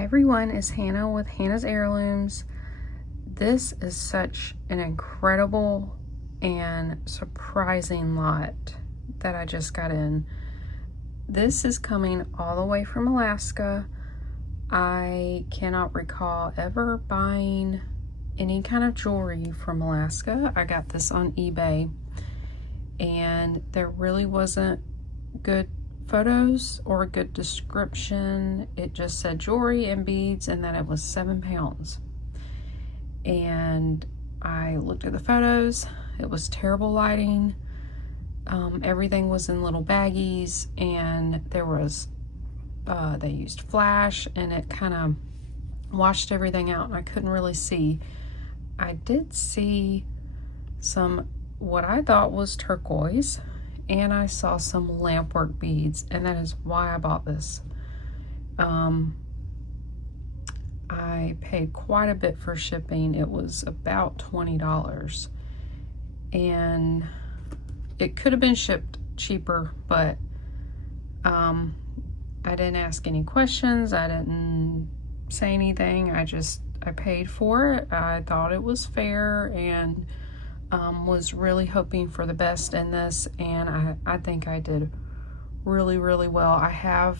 Hi everyone, it's Hannah with Hannah's Heirlooms. This is such an incredible and surprising lot that I just got in. This is coming all the way from Alaska. I cannot recall ever buying any kind of jewelry from Alaska. I got this on eBay and there really wasn't good photos or a good description. It just said jewelry and beads and that it was 7 pounds. And I looked at the photos. It was terrible lighting. Everything was in little baggies, and there was they used flash, and it kind of washed everything out and I couldn't really see. I did see some what I thought was turquoise, and I saw some Lampwork beads, and that is why I bought this. I paid quite a bit for shipping. It was about $20, and it could have been shipped cheaper, but I didn't ask any questions. I didn't say anything. I paid for it. I thought it was fair, and was really hoping for the best in this, and I think I did really, really well. I have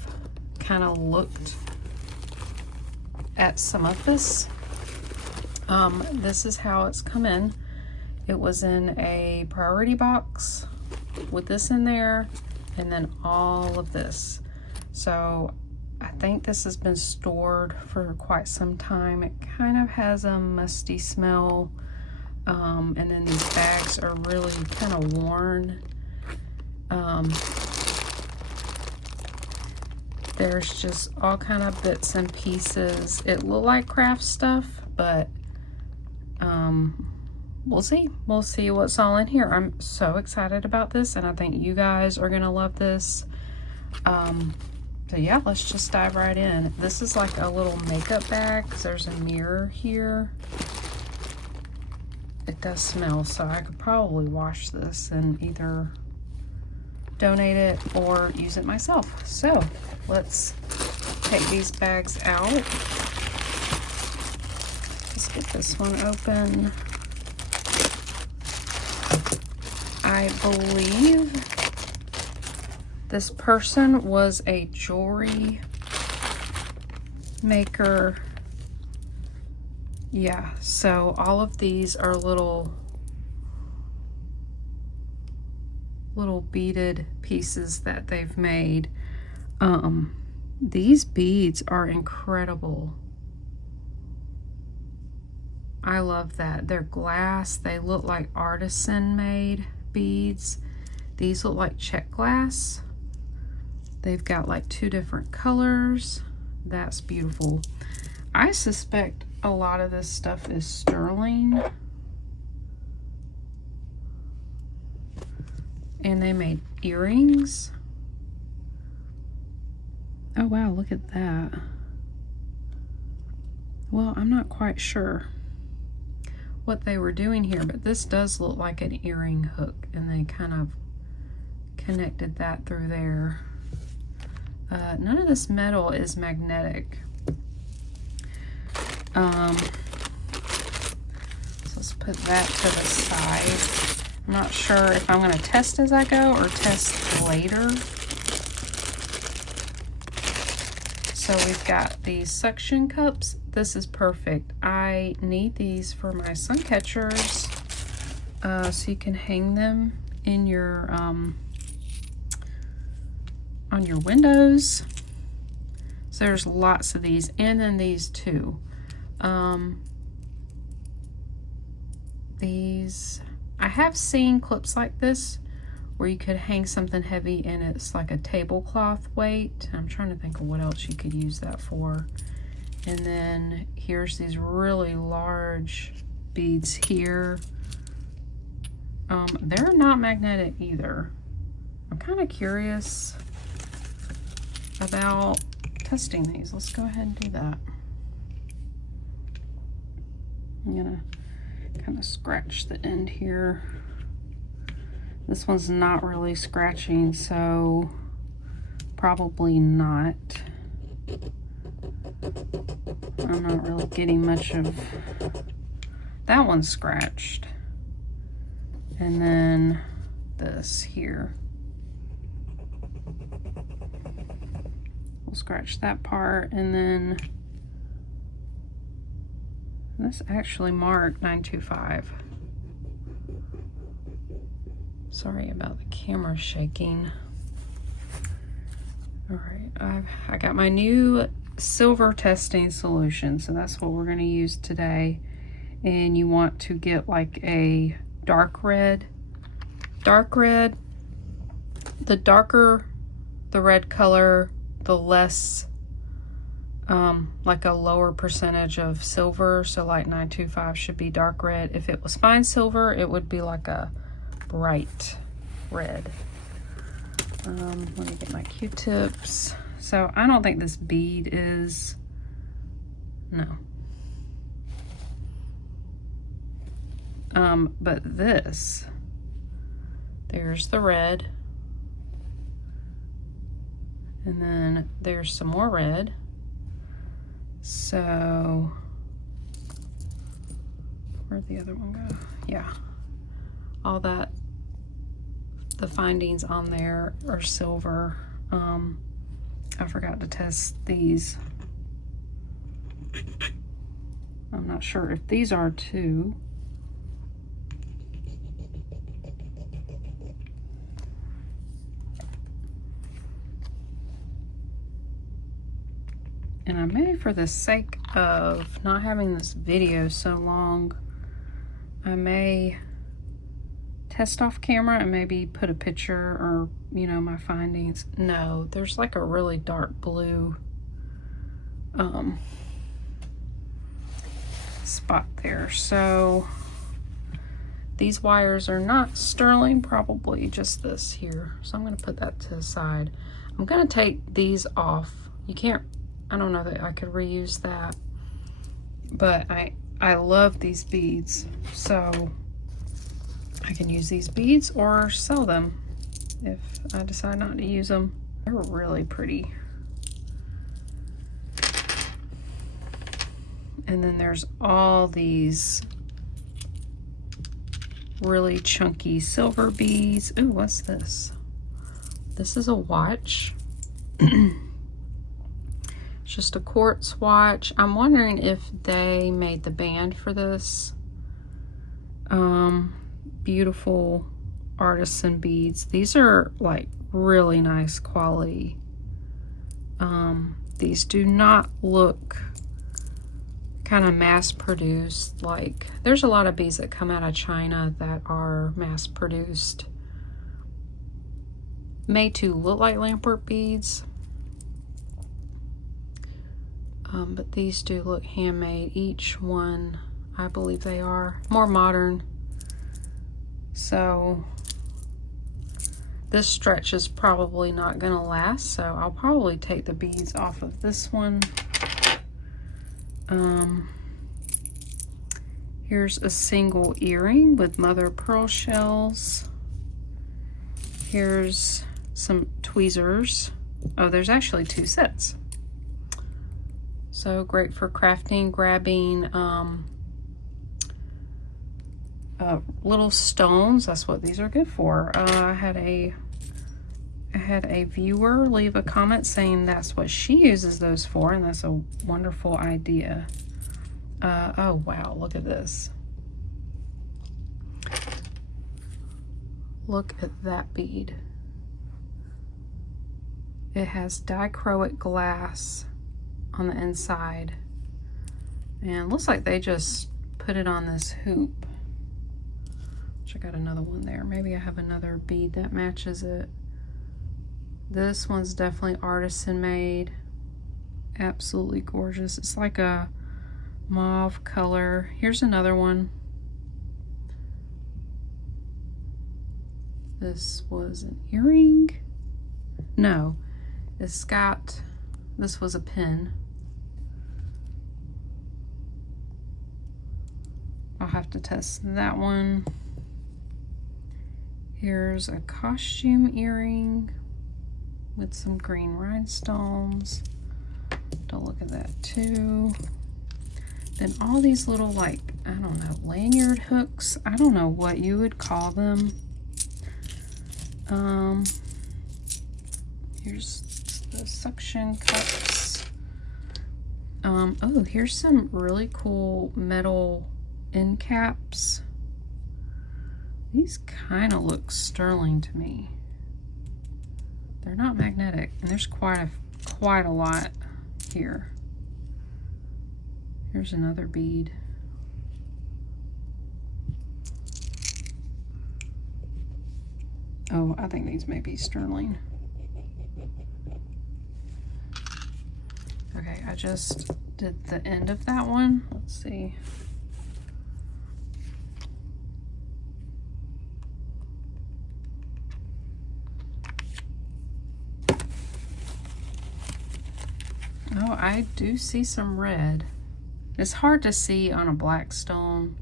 kind of looked at some of this. This is how it's come in. It was in a priority box with this in there, and then all of this. So I think this has been stored for quite some time. It kind of has a musty smell. And then these bags are really kind of worn. There's just all kind of bits and pieces. It looked like craft stuff, but we'll see. We'll see what's all in here. I'm so excited about this, and I think you guys are gonna love this. So yeah, let's just dive right in. This is like a little makeup bag because there's a mirror here. It does smell, so I could probably wash this and either donate it or use it myself. So let's take these bags out. Let's get this one open. I believe this person was a jewelry maker. Yeah, so all of these are little beaded pieces that they've made. These beads are incredible. I love that. They're glass. They look like artisan made beads. These look like check glass. They've got like 2 different colors. That's beautiful. I suspect a lot of this stuff is sterling, and they made earrings. Oh wow, look at that. Well, I'm not quite sure what they were doing here, but this does look like an earring hook, and they kind of connected that through there. None of this metal is magnetic. So let's put that to the side. I'm not sure if I'm going to test as I go or test later. So we've got these suction cups. This is perfect. I need these for my sun catchers, so you can hang them in your on your windows. So there's lots of these, and then these too. These, I have seen clips like this where you could hang something heavy and it's like a tablecloth weight. I'm trying to think of what else you could use that for. And then here's these really large beads here. They're not magnetic either. I'm kind of curious about testing these. Let's go ahead and do that. I'm gonna kind of scratch the end here. This one's not really scratching, so probably not. I'm not really getting much of that. One's scratched. And then this here. We'll scratch that part, and then this actually marked 925. Sorry about the camera shaking. All right, I got my new silver testing solution, so that's what we're going to use today. And you want to get like a dark red. The darker the red color, the less like a lower percentage of silver. So like 925 should be dark red. If it was fine silver, it would be like a bright red. Let me get my Q-tips. So I don't think this bead is, no. But this, there's the red. And then there's some more red. So, where'd the other one go? Yeah. All that, the findings on there are silver. I forgot to test these. I'm not sure if these are too. And I may, for the sake of not having this video so long, I may test off camera and maybe put a picture or, you know, my findings. No, there's like a really dark blue spot there. So these wires are not sterling, probably just this here. So I'm going to put that to the side. I'm going to take these off. You can't, I don't know that I could reuse that, but I love these beads, so I can use these beads or sell them if I decide not to use them. They're really pretty. And then there's all these really chunky silver beads. Ooh, what's this? This is a watch. Just a quartz watch. I'm wondering if they made the band for this. Beautiful artisan beads. These are like really nice quality. These do not look kind of mass produced. Like, there's a lot of beads that come out of China that are mass produced, made to look like Lampwork beads. But these do look handmade. Each one, I believe they are more modern. So this stretch is probably not gonna last, so I'll probably take the beads off of this one. Here's a single earring with mother of pearl shells. Here's some tweezers. Oh, there's actually 2 sets. So great for crafting, grabbing little stones. That's what these are good for. I had a viewer leave a comment saying that's what she uses those for, and that's a wonderful idea. Oh wow, look at this. Look at that bead. It has dichroic glass on the inside, and looks like they just put it on this hoop. I got another one there. Maybe I have another bead that matches it. This one's definitely artisan made. Absolutely gorgeous. It's like a mauve color. Here's another one. This was an earring. No, it's got, this was a pin. I'll have to test that one. Here's a costume earring with some green rhinestones. to look at that too. Then all these little, like, I don't know, lanyard hooks. I don't know what you would call them. Here's the suction cups. Oh, here's some really cool metal end caps. These kind of look sterling to me. They're not magnetic, and there's quite a lot here. Here's another bead. Oh, I think these may be sterling. Okay, I just did the end of that one. Let's see. Oh, I do see some red. It's hard to see on a black stone.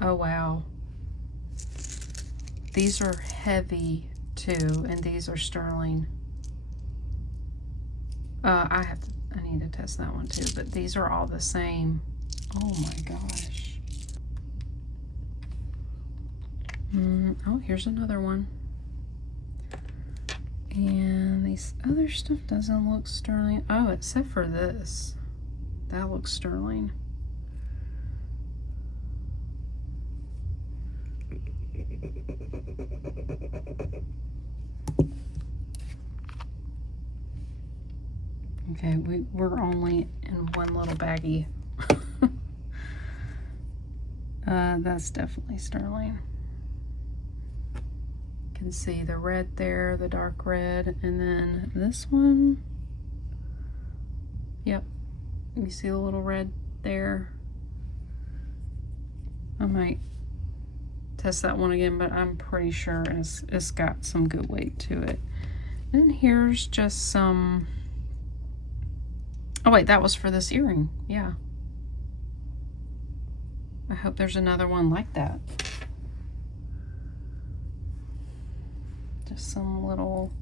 Oh, wow. These are heavy too, and these are sterling. I need to test that one too, but these are all the same. Oh my gosh. Oh, here's another one. And these other stuff doesn't look sterling. Oh, except for this. That looks sterling. Okay, we're only in one little baggie. That's definitely sterling. You can see the red there, the dark red, and then this one. Yep, you see the little red there. I might test that one again, but I'm pretty sure it's got some good weight to it. And here's just some. Oh wait, that was for this earring. Yeah. I hope there's another one like that. Just some little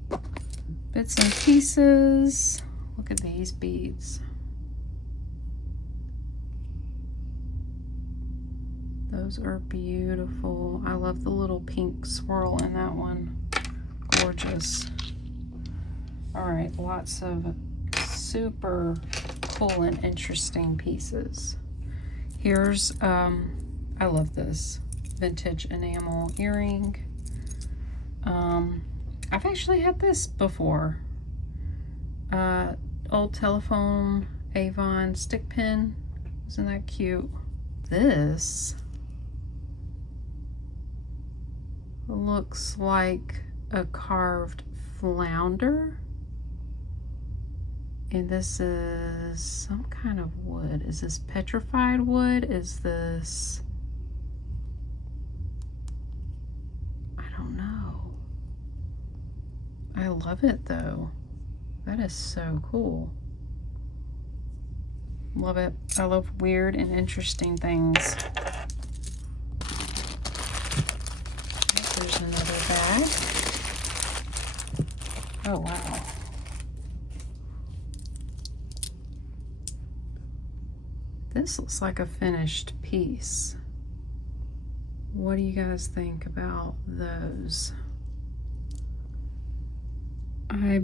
bits and pieces. Look at these beads. Those are beautiful. I love the little pink swirl in that one. Gorgeous. All right, lots of super cool and interesting pieces. Here's, I love this vintage enamel earring. I've actually had this before. Old telephone Avon stick pin. Isn't that cute? This looks like a carved flounder. And this is some kind of wood. Is this petrified wood? Is this... I don't know. I love it though. That is so cool. Love it. I love weird and interesting things. There's another bag. Oh wow. This looks like a finished piece. What do you guys think about those? I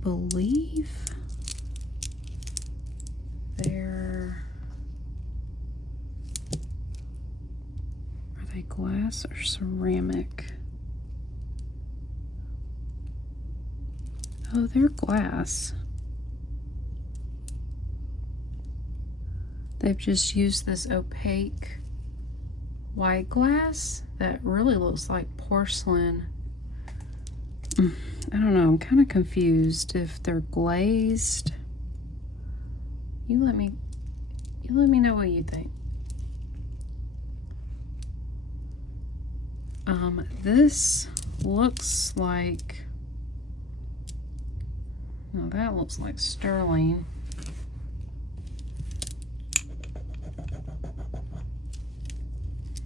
believe they're... Are they glass or ceramic? Oh, they're glass. They've just used this opaque white glass that really looks like porcelain. I don't know, I'm kind of confused if they're glazed. You let me know what you think. This looks like, no, that looks like sterling.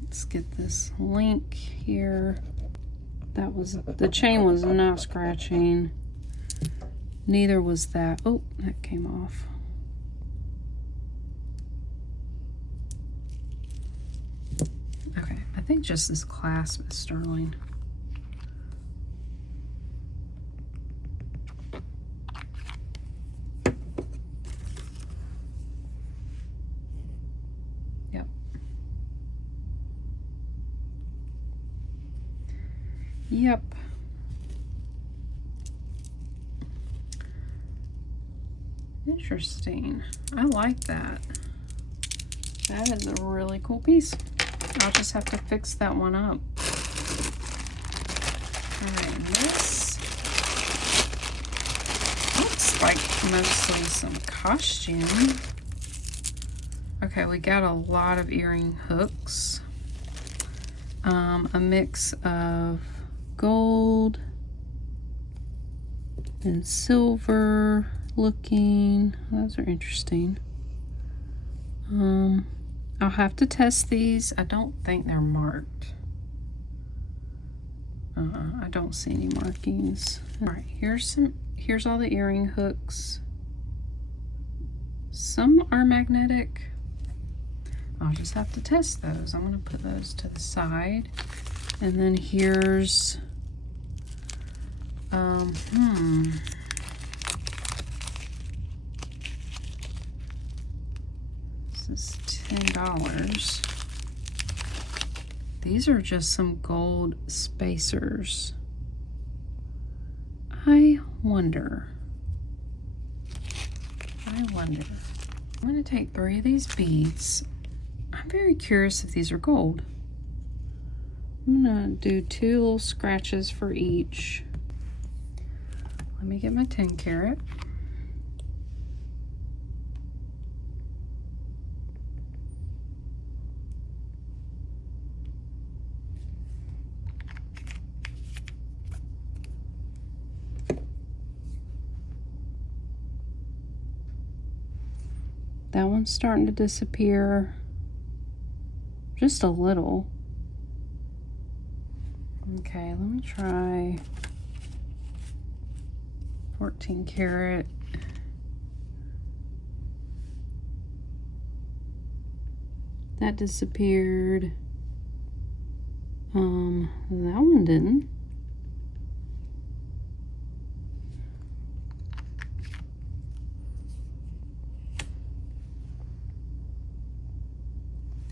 Let's get this link here. That was, the chain was not scratching. Neither was that. Oh, that came off. Okay, I think just this clasp is sterling. Yep. Yep. Interesting. I like that. That is a really cool piece. I'll just have to fix that one up. Alright, and this looks like mostly some costume. Okay, we got a lot of earring hooks. A mix of gold and silver looking. Those are interesting. I'll have to test these. I don't think they're marked. I don't see any markings. All right, here's all the earring hooks. Some are magnetic. I'll just have to test those. I'm gonna put those to the side. And then here's, this is $10. These are just some gold spacers. I wonder. I'm gonna take 3 of these beads. I'm very curious if these are gold. I'm gonna do 2 little scratches for each. Let me get my 10 carat. That one's starting to disappear just a little. Okay, let me try 14 karat. That disappeared. That one didn't.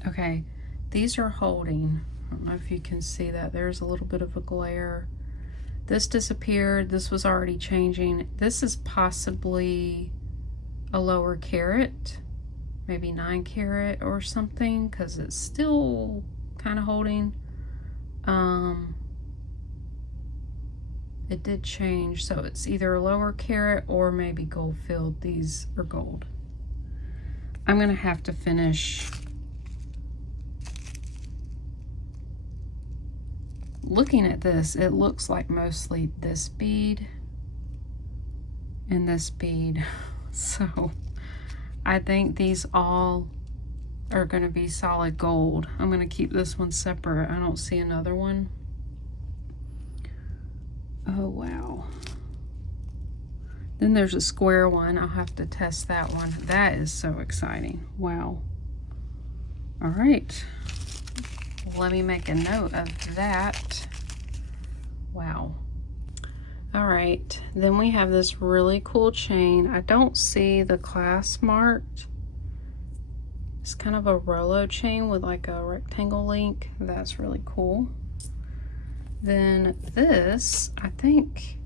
Okay, these are holding. I don't know if you can see that. There's a little bit of a glare. This disappeared. This was already changing. This is possibly a lower carat, maybe 9 carat or something, because it's still kind of holding. It did change, so it's either a lower carat or maybe gold filled. These are gold. I'm gonna have to finish looking at this. It looks like mostly this bead and this bead. So I think these all are going to be solid gold. I'm going to keep this one separate. I don't see another one. Oh wow. Then there's a square one. I'll have to test that one. That is so exciting. Wow. All right. Let me make a note of that. Wow. All right, then we have this really cool chain. I don't see the clasp marked. It's kind of a Rolo chain with like a rectangle link. That's really cool. Then this, I think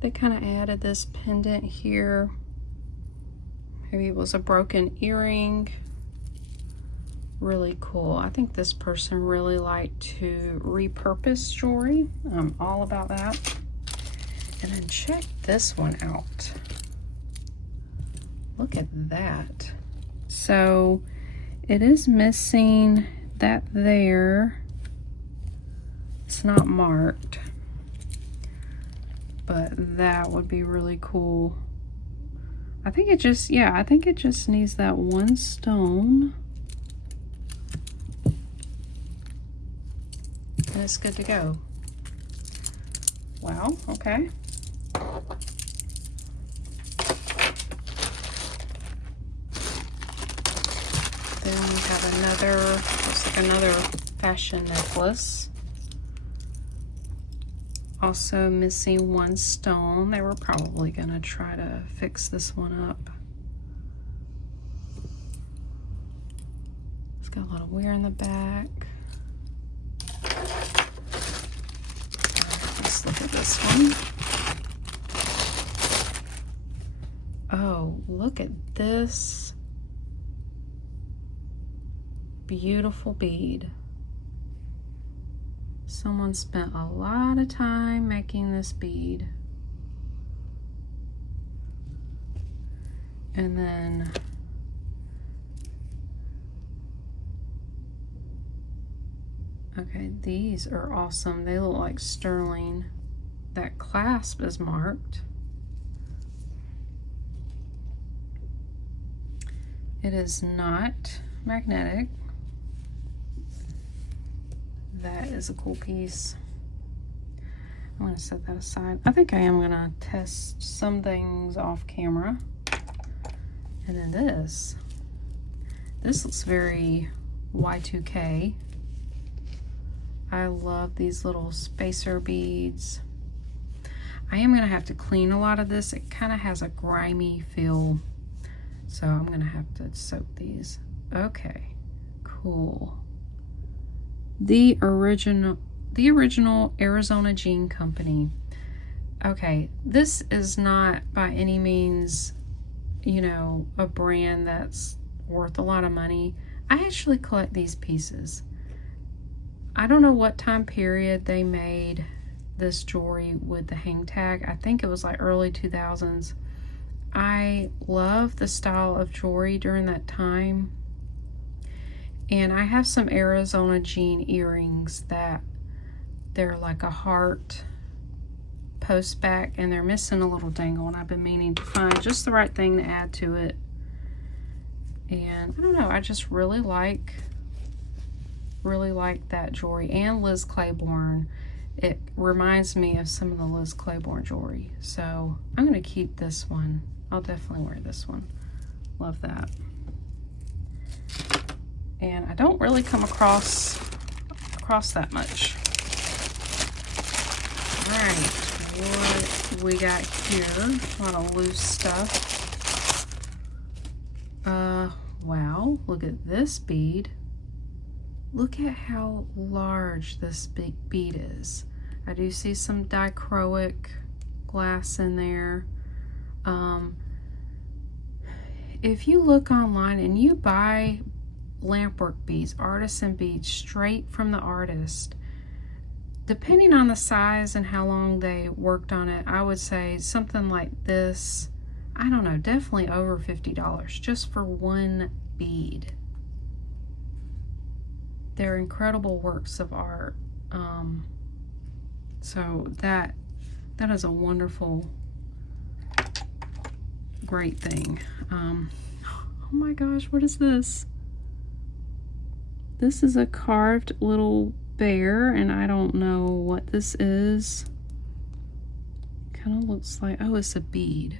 they kind of added this pendant here. Maybe it was a broken earring. Really cool. I think this person really liked to repurpose jewelry. I'm all about that. And then check this one out. Look at that. So it is missing that there. It's not marked, but that would be really cool. I think it just, yeah, I think it just needs that one stone. And it's good to go. Wow, okay. Then we have another, looks like another fashion necklace. Also missing one stone. They were probably gonna try to fix this one up. It's got a little wear in the back. Let's look at this one. Oh, look at this beautiful bead. Someone spent a lot of time making this bead. And then okay, these are awesome. They look like sterling. That clasp is marked. It is not magnetic. That is a cool piece. I'm going to set that aside. I think I am going to test some things off camera. And then this looks very Y2K. I love these little spacer beads. I am going to have to clean a lot of this. It kind of has a grimy feel. So I'm going to have to soak these. Okay, cool. The original Arizona Jean Company. Okay, this is not by any means, you know, a brand that's worth a lot of money. I actually collect these pieces. I don't know what time period they made this jewelry with the hang tag. I think it was like early 2000s. I love the style of jewelry during that time. And I have some Arizona Jean earrings that they're like a heart post back and they're missing a little dangle, and I've been meaning to find just the right thing to add to it. And I don't know, I just really like that jewelry. And Liz Claiborne, it reminds me of some of the Liz Claiborne jewelry. So I'm going to keep this one. I'll definitely wear this one. Love that. And I don't really come across that much. All right, what we got here? A lot of loose stuff. Wow, look at this bead. Look at how large this big bead is. I do see some dichroic glass in there. If you look online and you buy Lampwork beads, artisan beads, straight from the artist, depending on the size and how long they worked on it, I would say something like this, I don't know, definitely over $50 just for one bead. They're incredible works of art. So that is a wonderful, great thing. Oh my gosh, what is this? This is a carved little bear, and I don't know what this is. Kind of looks like, oh, it's a bead.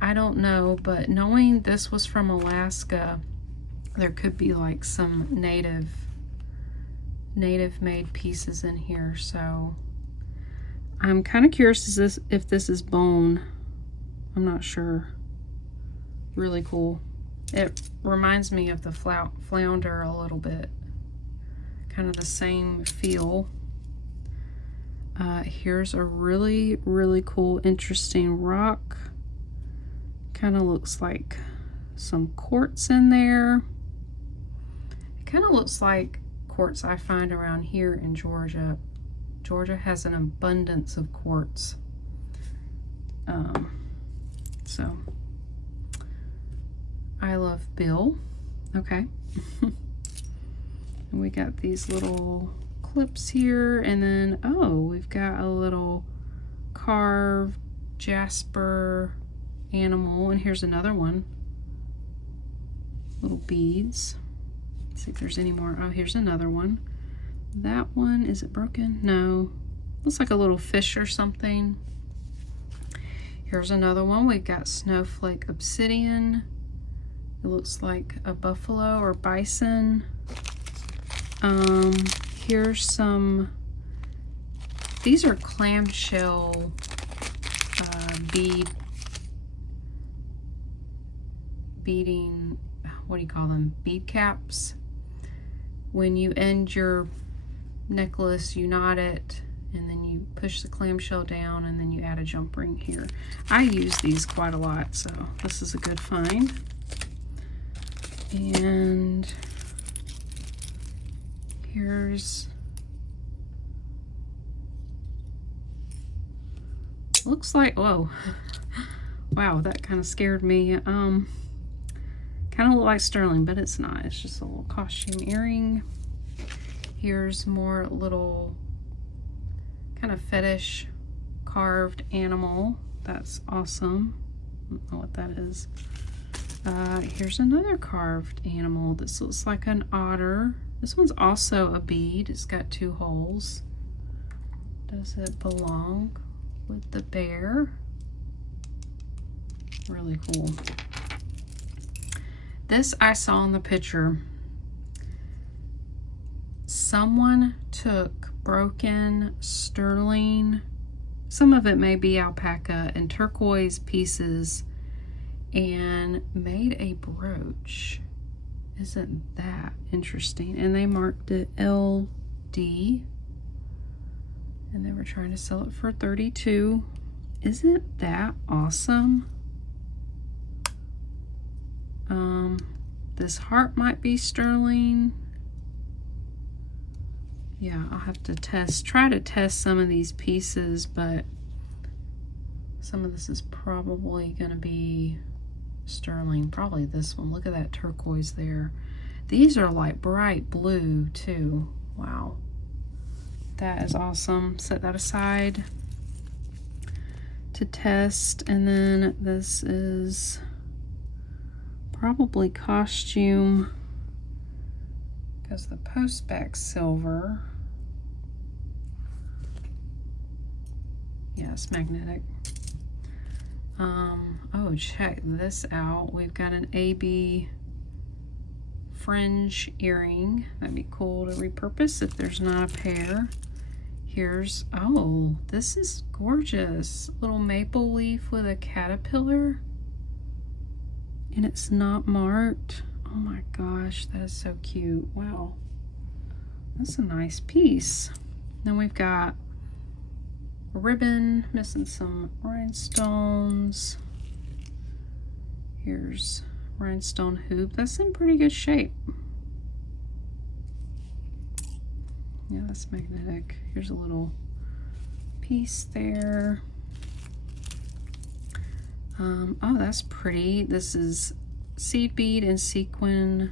I don't know, but knowing this was from Alaska, there could be like some native made pieces in here. So I'm kind of curious if this is bone. I'm not sure. Really cool. It reminds me of the flounder a little bit. Kind of the same feel. Here's a really, really cool, interesting rock. Kind of looks like some quartz in there. It kind of looks like quartz I find around here in Georgia. Georgia has an abundance of quartz. So I love Bill. Okay. And we got these little clips here, and then we've got a little carved jasper animal, and here's another one. Little beads. Let's see if there's any more. Oh, here's another one. That one, is it broken? No. Looks like a little fish or something. Here's another one. We've got Snowflake Obsidian. It looks like a buffalo or bison. Here's some, these are clamshell beading, what do you call them? Bead caps. When you end your necklace, you knot it, and then you push the clamshell down, and then you add a jump ring here. I use these quite a lot, so this is a good find. And here's, looks like, whoa, wow, that kind of scared me. Kind of look like sterling, but it's not. It's just a little costume earring. Here's more little kind of fetish carved animal. That's awesome. I don't know what that is. Here's another carved animal. This looks like an otter. This one's also a bead. It's got 2 holes. Does it belong with the bear? Really cool. This I saw in the picture. Someone took broken sterling, some of it may be alpaca, and turquoise pieces and made a brooch. Isn't that interesting? And they marked it LD, and they were trying to sell it for $32. Isn't that awesome? This heart might be sterling. Yeah, I'll have to try to test some of these pieces, but some of this is probably going to be sterling. Probably this one. Look at that turquoise there. These are like bright blue too. Wow. That is awesome. Set that aside to test. And then this is probably costume, because the post back's silver. Yeah, it's magnetic. Oh, check this out. We've got an AB fringe earring. That'd be cool to repurpose if there's not a pair. Here's, oh, this is gorgeous. Little maple leaf with a caterpillar. And it's not marked. Oh my gosh, that is so cute. Wow. That's a nice piece. Then we've got a ribbon, missing some rhinestones. Here's rhinestone hoop. That's in pretty good shape. Yeah, that's magnetic. Here's a little piece there. Oh, that's pretty. This is seed bead and sequin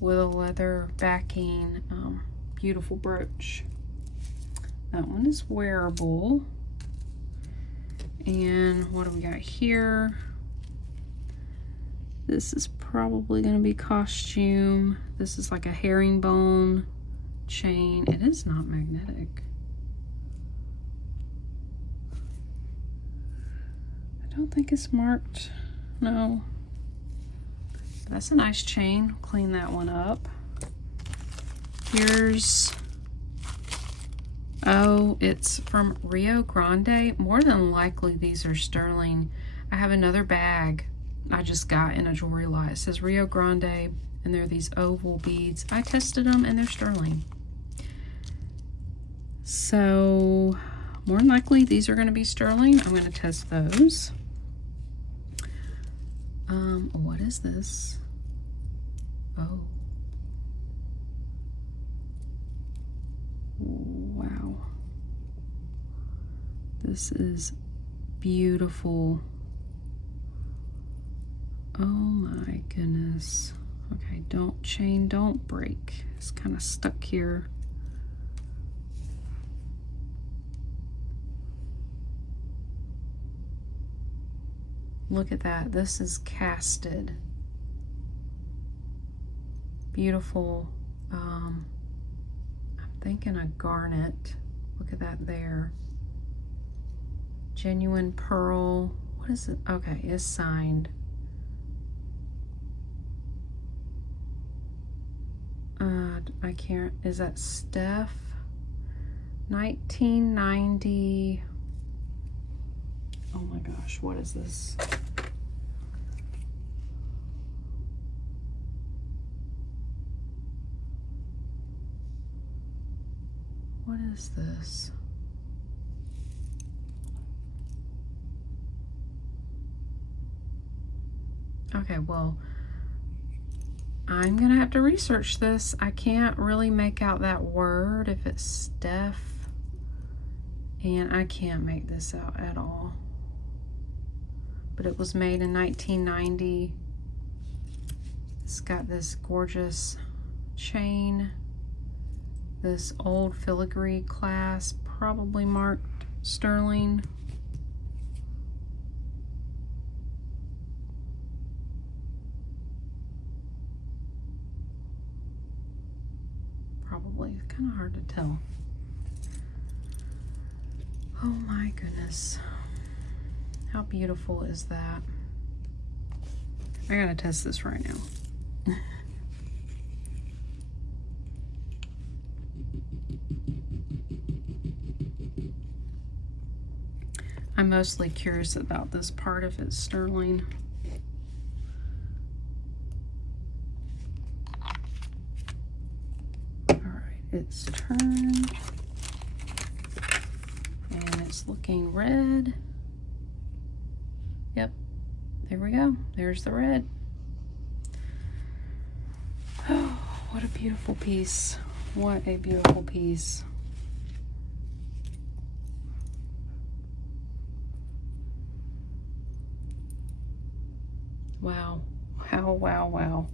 with a leather backing. Beautiful brooch. That one is wearable. And what do we got here? This is probably going to be costume. This is like a herringbone chain. It is not magnetic. I don't think it's marked. No. That's a nice chain. Clean that one up. Here's, oh, it's from Rio Grande. More than likely these are sterling. I have another bag I just got in a jewelry lot. It says Rio Grande, and they're these oval beads. I tested them and they're sterling. So more than likely these are going to be sterling. I'm going to test those. What is this? Oh. Wow. This is beautiful. Oh my goodness. Okay, chain don't break. It's kind of stuck here. Look at that. This is casted. Beautiful. I'm thinking a garnet. Look at that there. Genuine pearl. What is it? Okay, it's signed. I can't, is that Steph? 1990. Oh my gosh, what is this? What is this? Okay, well, I'm gonna have to research this. I can't really make out that word if it's Steph, and I can't make this out at all. But it was made in 1990. It's got this gorgeous chain, this old filigree clasp, probably marked sterling. Probably, kind of hard to tell. Oh my goodness. How beautiful is that? I gotta test this right now. I'm mostly curious about this part if it's sterling. All right, it's turned and it's looking red. Yep, there we go. There's the red. Oh, what a beautiful piece. What a beautiful piece. Wow. Wow, wow, wow.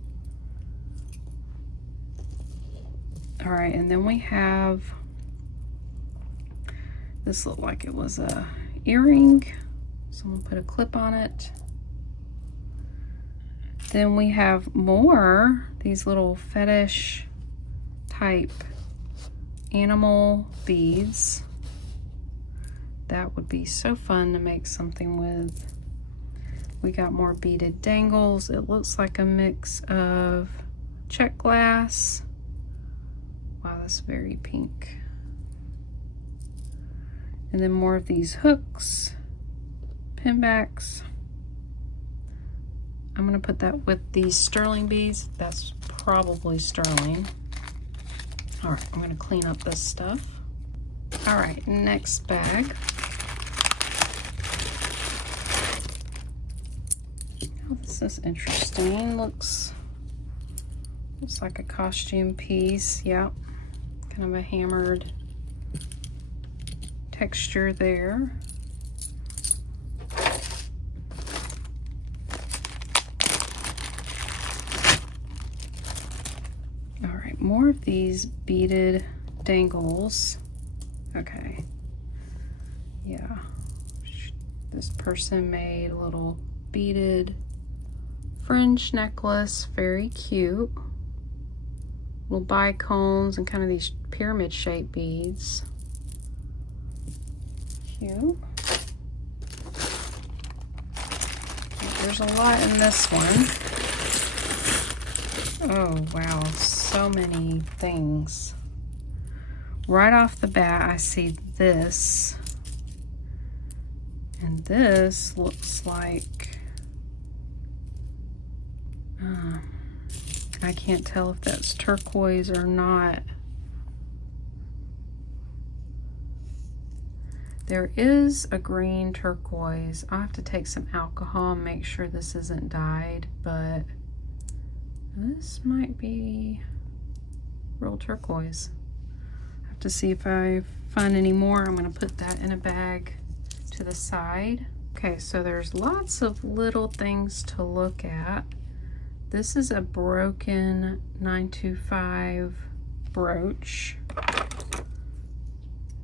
All right, and then we have, this looked like it was a earring. Someone put a clip on it. Then we have more, these little fetish type animal beads. That would be so fun to make something with. We got more beaded dangles. It looks like a mix of check glass. Wow, that's very pink. And then more of these hooks, pinbacks. I'm gonna put that with these sterling beads. That's probably sterling. All right, I'm gonna clean up this stuff. All right, next bag. Oh, this is interesting. Looks like a costume piece. Yep, kind of a hammered texture there. All right, more of these beaded dangles. Okay, yeah, this person made a little beaded fringe necklace, very cute. Little bicones and kind of these pyramid shaped beads. Cute. There's a lot in this one. Oh wow, so many things. Right off the bat, I see this. And this looks like, I can't tell if that's turquoise or not. There is a green turquoise. I'll have to take some alcohol and make sure this isn't dyed, but this might be real turquoise. I have to see if I find any more. I'm gonna put that in a bag to the side. Okay, so there's lots of little things to look at. This is a broken 925 brooch.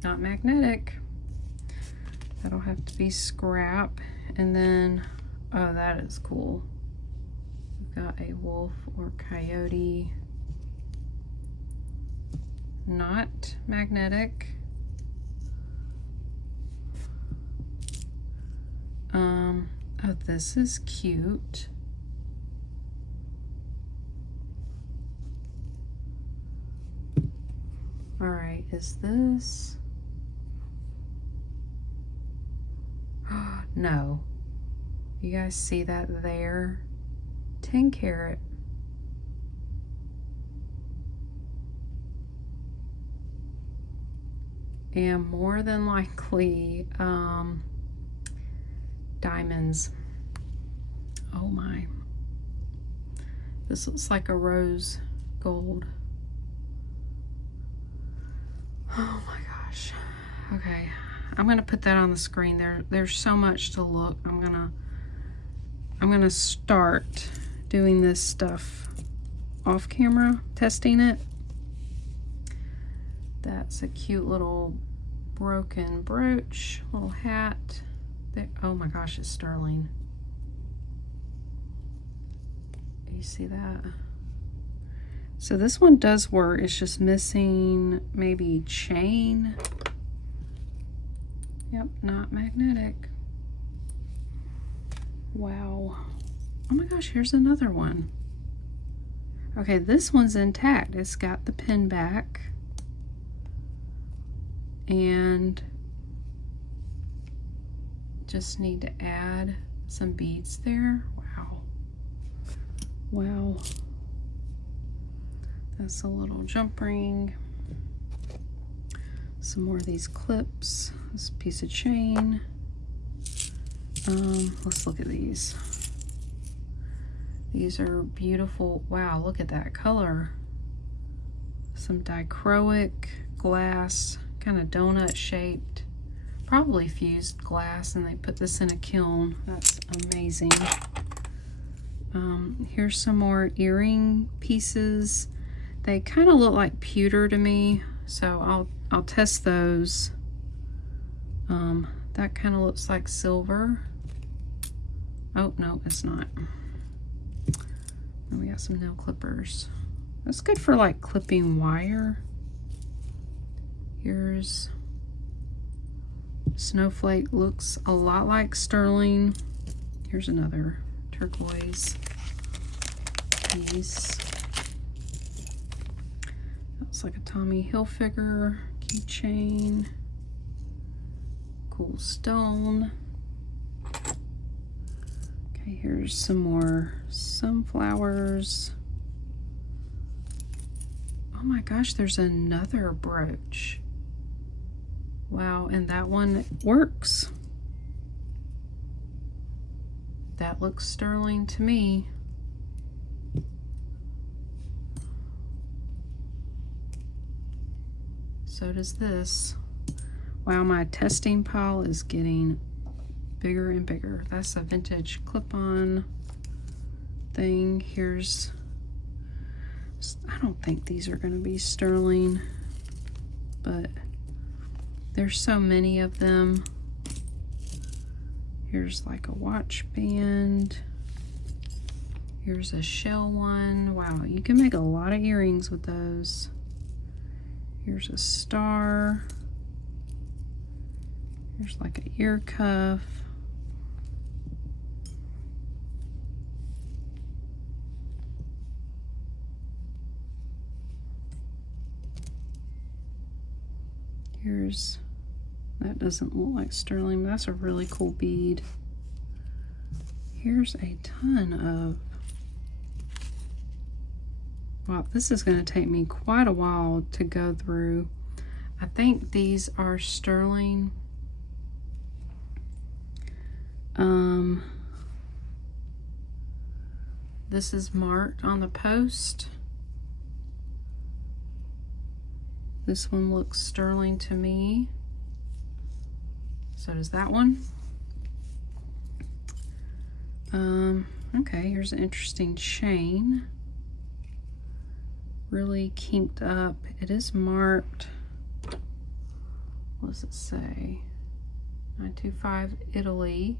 Not magnetic. That'll have to be scrap. And then, oh, that is cool. We've got a wolf or coyote. Not magnetic. Oh, this is cute. All right, is this? No. You guys see that there? 10 carat. And more than likely, diamonds. Oh my. This looks like a rose gold. Oh my gosh. Okay, I'm gonna put that on the screen. There's so much to look. I'm gonna start doing this stuff off camera, testing it. That's a cute little broken brooch, little hat. There, oh my gosh, it's sterling. You see that? So this one does work. It's just missing maybe chain. Yep, not magnetic. Wow. Oh my gosh, here's another one. Okay, this one's intact. It's got the pin back. And just need to add some beads there. Wow. Wow. That's a little jump ring. Some more of these clips. This piece of chain. Let's look at these. These are beautiful. Wow, look at that color. Some dichroic glass, kind of donut shaped. Probably fused glass, and they put this in a kiln. That's amazing. Here's some more earring pieces. They kind of look like pewter to me, so I'll test those. That kind of looks like silver. Oh no, it's not. And we got some nail clippers. That's good for like clipping wire. Here's snowflake, looks a lot like sterling. Here's another turquoise piece. Looks like a Tommy Hilfiger keychain. Cool stone. Okay, here's some more sunflowers. Oh my gosh, there's another brooch. Wow, and that one works. That looks sterling to me. So does this. Wow, my testing pile is getting bigger and bigger. That's a vintage clip-on thing. Here's, I don't think these are going to be sterling, but there's so many of them. Here's like a watch band. Here's a shell one. Wow, you can make a lot of earrings with those. Here's a star. Here's like an ear cuff. Here's, that doesn't look like sterling, but that's a really cool bead. Here's a ton of, wow, this is going to take me quite a while to go through. I think these are sterling. This is marked on the post. This one looks sterling to me. So does that one. Okay, here's an interesting chain. Really kinked up. It is marked. What does it say? 925 Italy.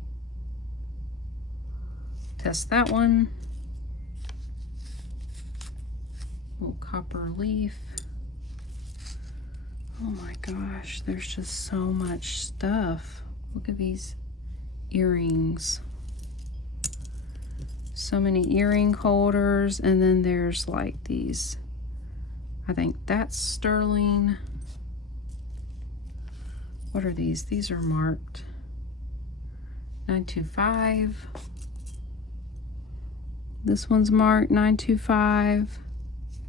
Test that one. Little copper leaf. Oh my gosh, there's just so much stuff. Look at these earrings. So many earring holders, and then there's like these, I think that's sterling. What are these? These are marked 925. This one's marked 925.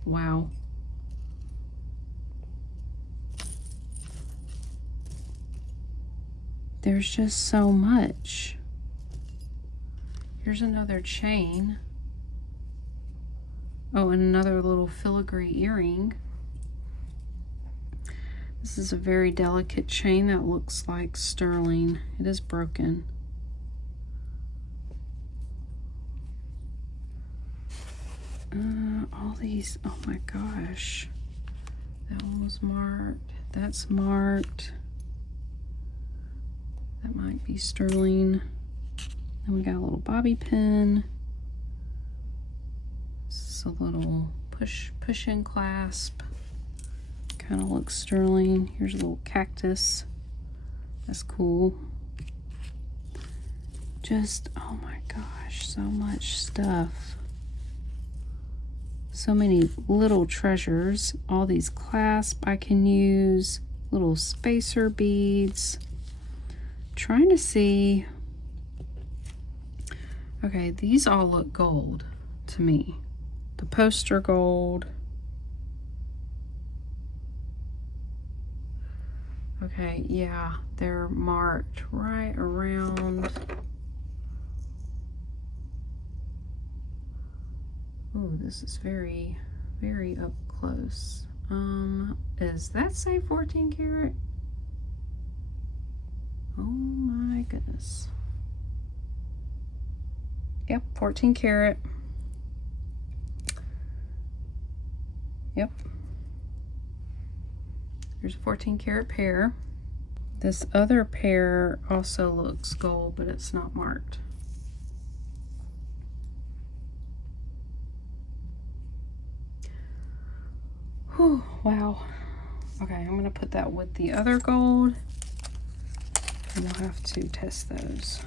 Wow. There's just so much. Here's another chain. Oh, and another little filigree earring. This is a very delicate chain that looks like sterling. It is broken. All these, oh my gosh. That one was marked. That's marked. That might be sterling. Then we got a little bobby pin. This is a little push-in clasp. Kind of looks sterling. Here's a little cactus. That's cool. Just, oh my gosh, so much stuff. So many little treasures. All these clasps I can use. Little spacer beads. Trying to see. Okay, these all look gold to me. The poster gold. Okay, yeah, they're marked right around. Oh, this is very, very up close. Does that say 14 karat? Oh my goodness. Yep, 14 karat. Yep. There's a 14 karat pair. This other pair also looks gold, but it's not marked. Whew, wow. Okay, I'm gonna put that with the other gold, and we'll have to test those.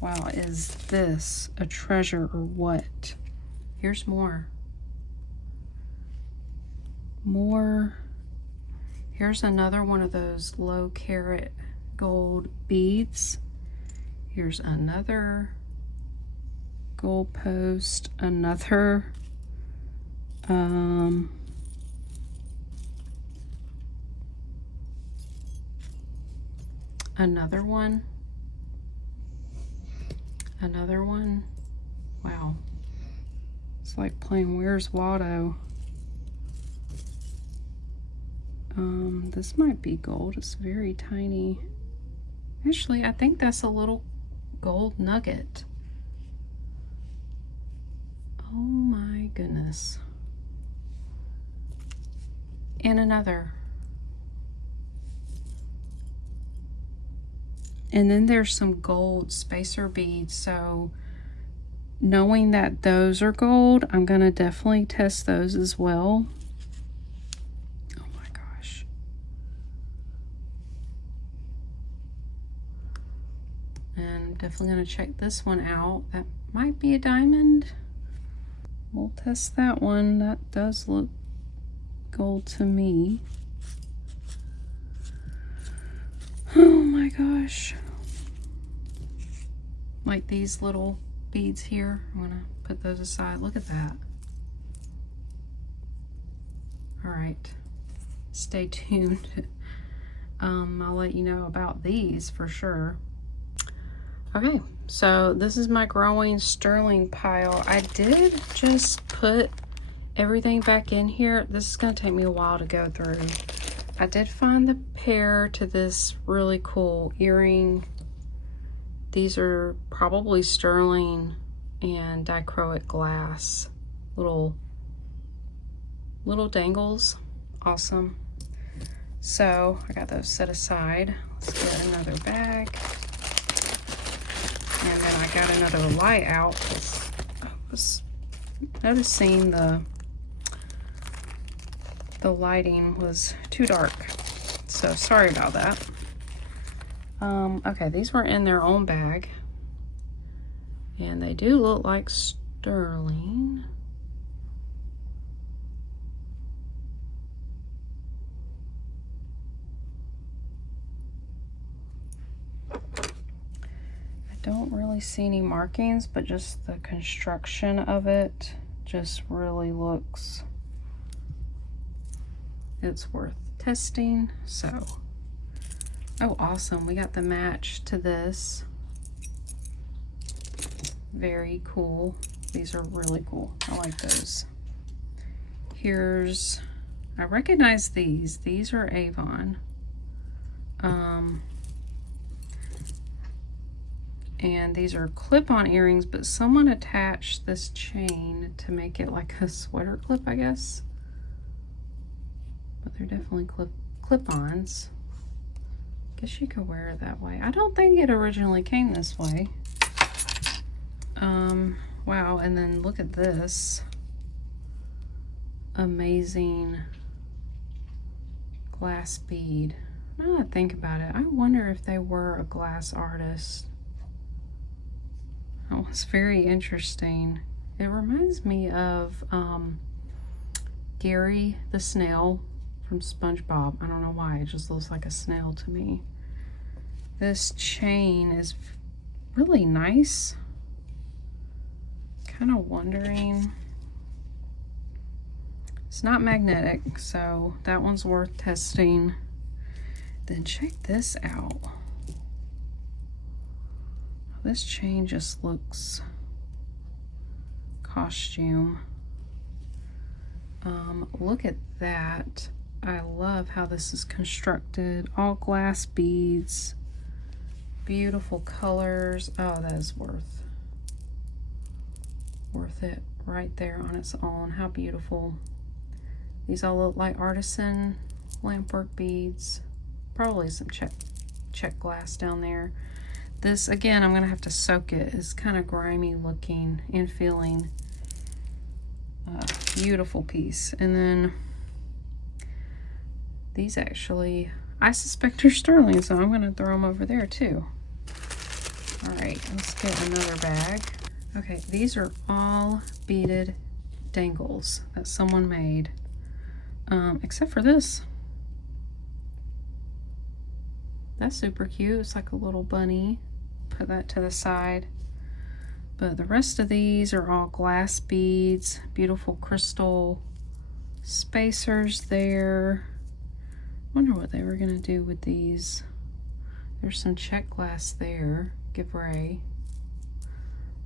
Wow, is this a treasure or what? Here's more. More. Here's another one of those low carat gold beads. Here's another gold post, another another one. Another one. Wow. It's like playing Where's Waldo. This might be gold. It's very tiny. Actually, I think that's a little gold nugget. Oh my goodness. And another. And then there's some gold spacer beads. So knowing that those are gold, I'm gonna definitely test those as well. Oh my gosh. And definitely gonna check this one out. That might be a diamond. We'll test that one. That does look gold to me. Oh my gosh. Like these little beads here. I'm gonna put those aside. Look at that. All right, stay tuned. I'll let you know about these for sure. Okay, so this is my growing sterling pile. I did just put everything back in here. This is gonna take me a while to go through. I did find the pair to this really cool earring. These are probably sterling and dichroic glass. Little dangles. Awesome. So I got those set aside. Let's get another bag. And then I got another light out. I was noticing the lighting was too dark. So sorry about that. Okay, these were in their own bag. And they do look like sterling. I don't really see any markings, but just the construction of it just really looks, it's worth testing. So, oh, awesome. We got the match to this. Very cool. These are really cool. I like those. Here's, I recognize these. These are Avon. And these are clip-on earrings, but someone attached this chain to make it like a sweater clip, I guess. But they're definitely clip-ons. Guess you could wear it that way. I don't think it originally came this way. Wow, and then look at this amazing glass bead. Now that I think about it, I wonder if they were a glass artist. That was very interesting. It reminds me of Gary the snail from SpongeBob. I don't know why, it just looks like a snail to me. This chain is really nice. Kind of wondering. It's not magnetic, so that one's worth testing. Then check this out. This chain just looks costume. Look at that. I love how this is constructed. All glass beads. Beautiful colors. Oh, that is worth it right there on its own. How beautiful. These all look like artisan lampwork beads. Probably some check glass down there. This, again, I'm gonna have to soak it. It's kind of grimy looking and feeling. Beautiful piece. And then these actually, I suspect are sterling, so I'm gonna throw them over there too. All right, let's get another bag. Okay, these are all beaded dangles that someone made, except for this. That's super cute. It's like a little bunny. Put that to the side. But the rest of these are all glass beads. Beautiful crystal spacers there. Wonder what they were gonna do with these. There's some check glass there. Givray.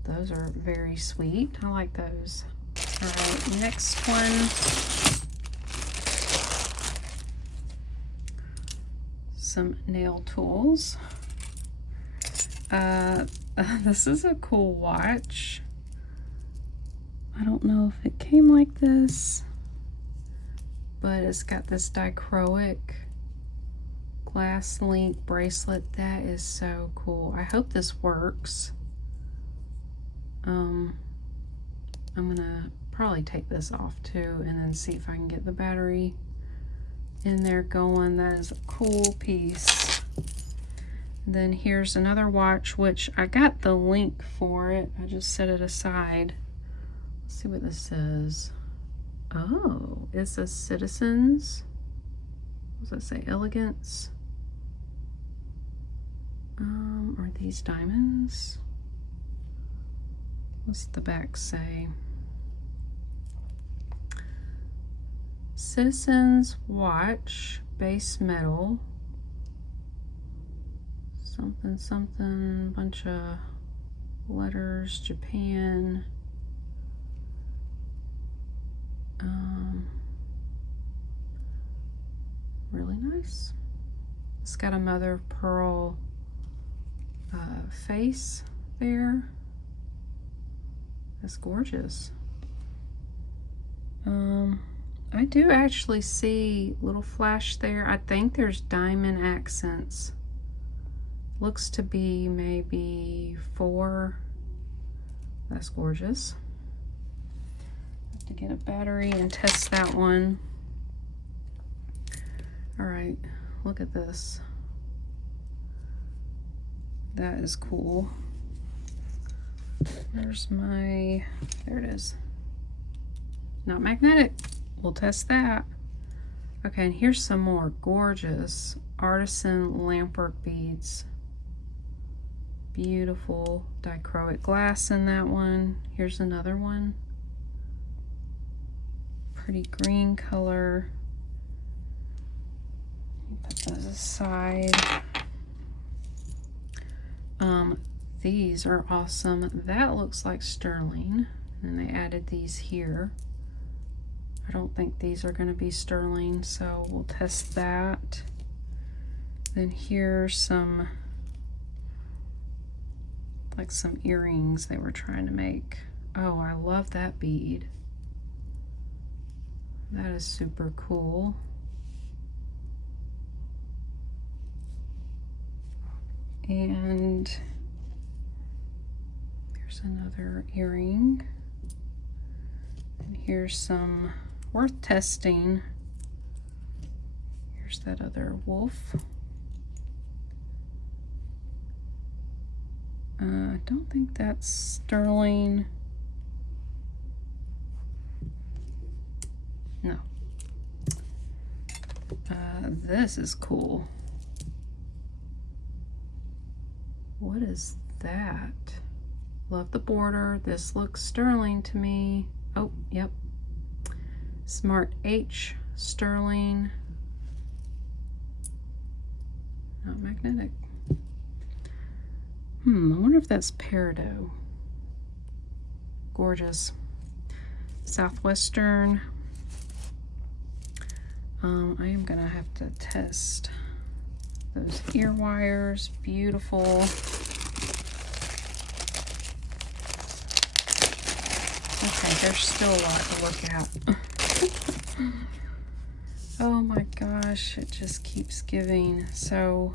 Those are very sweet. I like those. All right, next one. Some nail tools. This is a cool watch. I don't know if it came like this, but it's got this dichroic glass link bracelet. That is so cool. I hope this works. I'm gonna probably take this off too and then see if I can get the battery in there going. That is a cool piece. Then here's another watch, which I got the link for it. I just set it aside. Let's see what this says. Oh, it says Citizens. What does that say? Elegance. Are these diamonds? What's the back say? Citizens watch, base metal. Something, something, bunch of letters, Japan. Really nice. It's got a mother of pearl face there. That's gorgeous. I do actually see a little flash there. I think there's diamond accents. Looks to be maybe 4. That's gorgeous. Have to get a battery and test that one. All right, look at this. That is cool. There's my, there it is. Not magnetic. We'll test that. Okay, and here's some more gorgeous artisan lampwork beads. Beautiful dichroic glass in that one. Here's another one. Pretty green color. Put those aside. These are awesome. That looks like sterling, and they added these here. I don't think these are going to be sterling, so we'll test that. Then here's some, like some earrings they were trying to make. Oh, I love that bead. That is super cool. And there's another earring. And here's some worth testing. Here's that other wolf. I don't think that's sterling. No. This is cool. What is that? Love the border. This looks sterling to me. Oh, yep. Smart H sterling. Not magnetic. I wonder if that's peridot. Gorgeous. Southwestern. I am gonna have to test those ear wires. Beautiful. Okay, there's still a lot to look at. Oh my gosh, it just keeps giving. So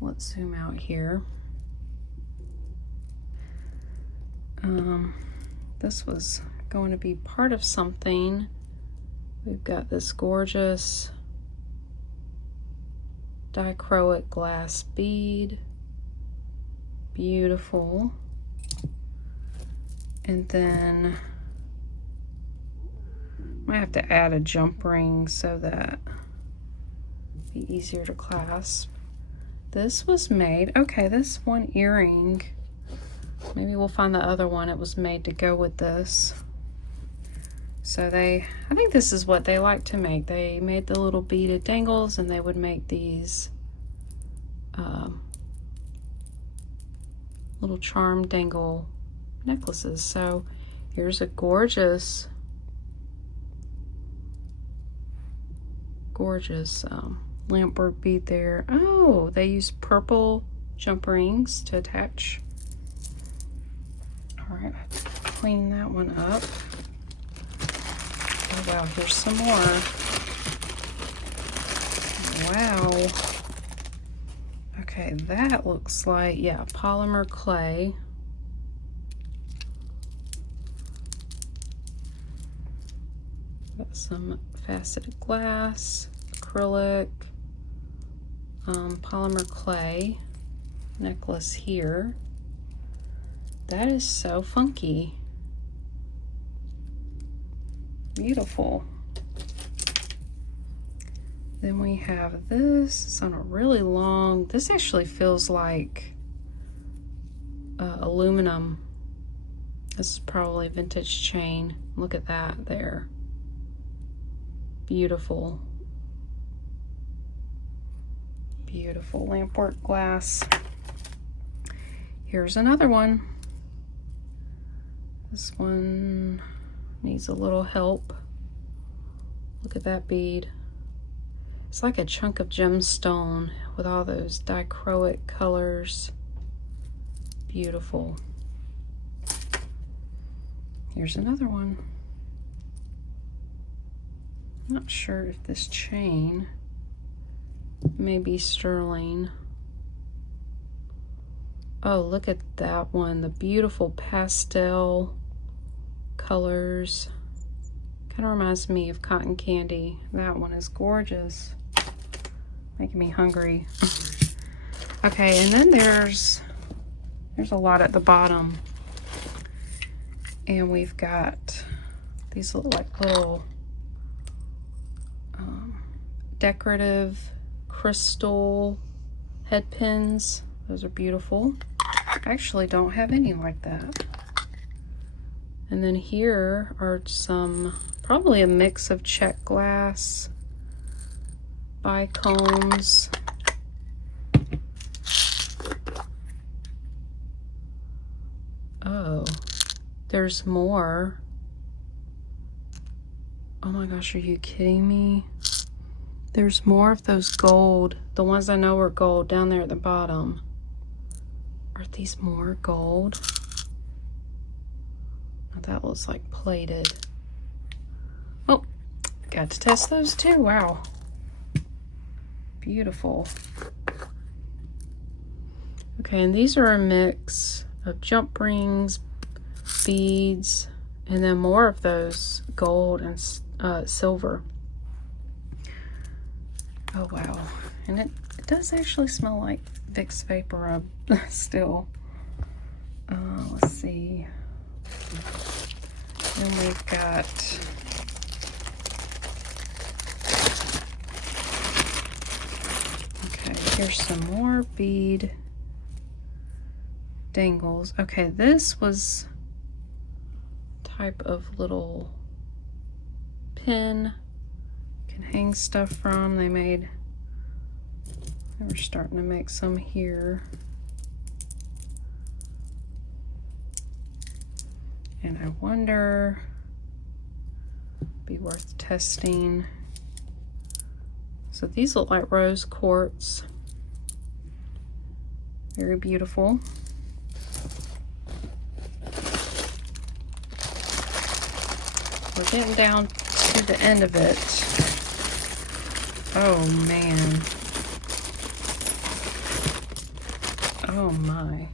let's zoom out here. This was going to be part of something. We've got this gorgeous dichroic glass bead. Beautiful. And then I might have to add a jump ring so that it'd be easier to clasp. This was made, okay, this one earring, maybe we'll find the other one. It was made to go with this. So I think this is what they like to make. They made the little beaded dangles, and they would make these little charm dangle necklaces. So here's a gorgeous lampwork bead there. Oh, they use purple jump rings to attach. All right, I have to clean that one up. Oh wow, here's some more. Wow. Okay, that looks like, yeah, polymer clay. Got some faceted glass, acrylic, polymer clay necklace here. That is so funky. Beautiful. Then we have this. It's on a really long, this actually feels like aluminum. This is probably a vintage chain. Look at that there. Beautiful. Beautiful lampwork glass. Here's another one. This one needs a little help. Look at that bead. It's like a chunk of gemstone with all those dichroic colors. Beautiful. Here's another one. Not sure if this chain may be sterling. Oh, look at that one. The beautiful pastel colors. Kind of reminds me of cotton candy. That one is gorgeous. Making me hungry. Okay, and then there's a lot at the bottom. And we've got these look like little decorative crystal head pins. Those are beautiful. I actually don't have any like that. And then here are some, probably a mix of check glass, bicones. Oh, there's more. Oh my gosh, are you kidding me? There's more of those gold, the ones I know are gold down there at the bottom. Are these more gold? Oh, that looks like plated. Oh, got to test those too. Wow. Beautiful. Okay, and these are a mix of jump rings, beads, and then more of those gold and silver. Oh wow, and it does actually smell like Vicks Vapor Rub still. Let's see. Then we've got here's some more bead dangles. Okay, this was type of little pin you can hang stuff from. They were starting to make some here. And I wonder, be worth testing. So these look like rose quartz. Very beautiful. We're getting down to the end of it. Oh man. Oh my.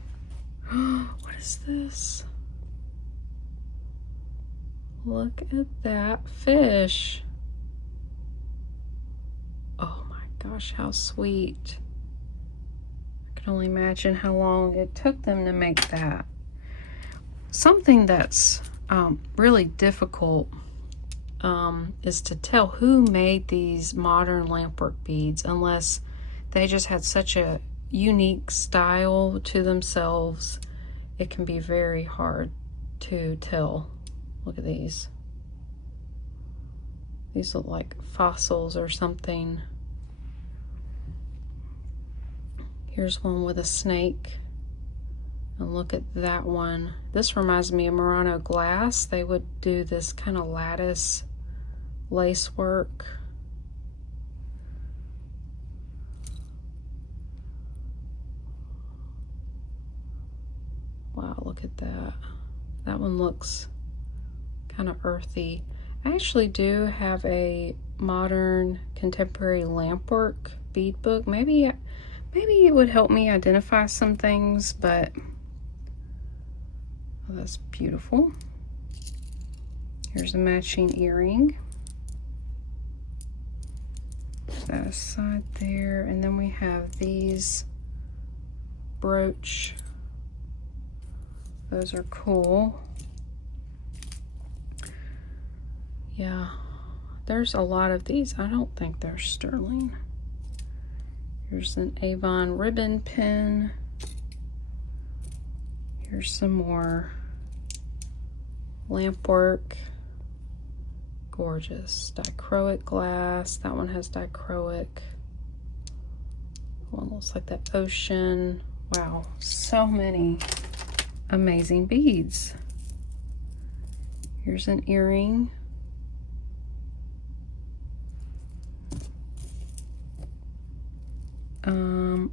What is this? Look at that fish. Oh my gosh, how sweet. I can only imagine how long it took them to make that. Something that's really difficult is to tell who made these modern lampwork beads, unless they just had such a unique style to themselves. It can be very hard to tell. Look at these. These look like fossils or something. Here's one with a snake. And look at that one. This reminds me of Murano glass. They would do this kind of lattice lace work. Wow, look at that. That one looks kind of earthy. I actually do have a modern contemporary lampwork bead book. Maybe it would help me identify some things, but oh, that's beautiful. Here's a matching earring. Put that aside there, and then we have these brooch. Those are cool. Yeah, there's a lot of these. I don't think they're sterling. Here's an Avon ribbon pin. Here's some more Lampwork. Gorgeous. Dichroic glass. That one has dichroic. One looks like that ocean. Wow, so many amazing beads. Here's an earring.